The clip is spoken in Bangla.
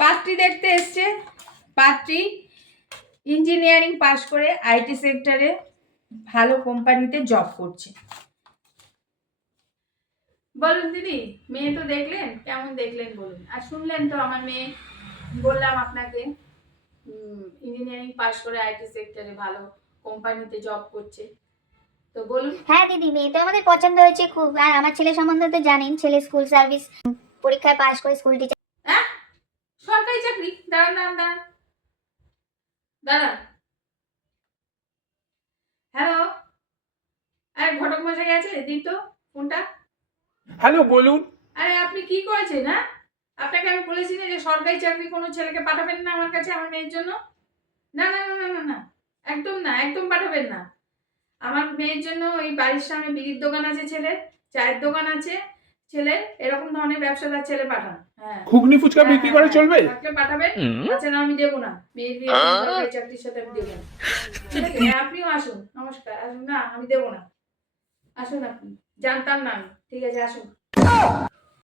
পাত্রী দেখতে এসছে। পাত্রী ইঞ্জিনিয়ারিং পাশ করে আইটি সেক্টরে ভালো কোম্পানিতে জব করছে। বলুন দিদি, মেয়ে তো দেখলেন, কেমন দেখলেন বলুন। আর শুনলেন তো আমার মেয়ে, বললাম আপনাকে ইঞ্জিনিয়ারিং পাশ করে আইটি সেক্টরে ভালো কোম্পানিতে জব করছে। তো বলুন। হ্যাঁ দিদি, মেয়ে তো আমাদের পছন্দ হয়েছে খুব। আর আমার ছেলে সম্বন্ধে তো জানেন, ছেলে স্কুল সার্ভিস পরীক্ষায় পাশ করে স্কুল টিচার। হ্যাঁ, সরকারি চাকরি। দাঁড়ান দাঁড়ান দাঁড়ান দাঁড়ান। হ্যালো, আরে ঘটক মশাই আছে, দিন তো ফোনটা। হ্যালো, বলুন। আরে আপনি কি করেছেন? হ্যাঁ, আপনাকে আমি বলেছি না যে সরকারি চাকরি কোনো ছেলেকে পাঠাবেন না আমার কাছে আমার মেয়ের জন্য। না না না না না না, একদম না, একদম পাঠাবেন না। আমার মেয়ের জন্য ওই বাড়ির সামনে বিড়ির দোকান আছে ছেলের, চায়ের দোকান আছে ছেলের, এরকম ধরনের ব্যবসাদার ছেলে পাঠান। হ্যাঁ, ঘুগনি ফুচকা বিক্রি করে চলবে? থাকলে পাঠাবেন, আচ্ছা না আমি দেবো না। মেয়ের বিয়ে সরকারি চাকরির সাথে আমি দেবো না। ঠিক আছে, আপনিও আসুন, নমস্কার, আসুন। না আমি দেবো না, আসুন আপনি, জানতাম না আমি। ঠিক আছে, আসুন।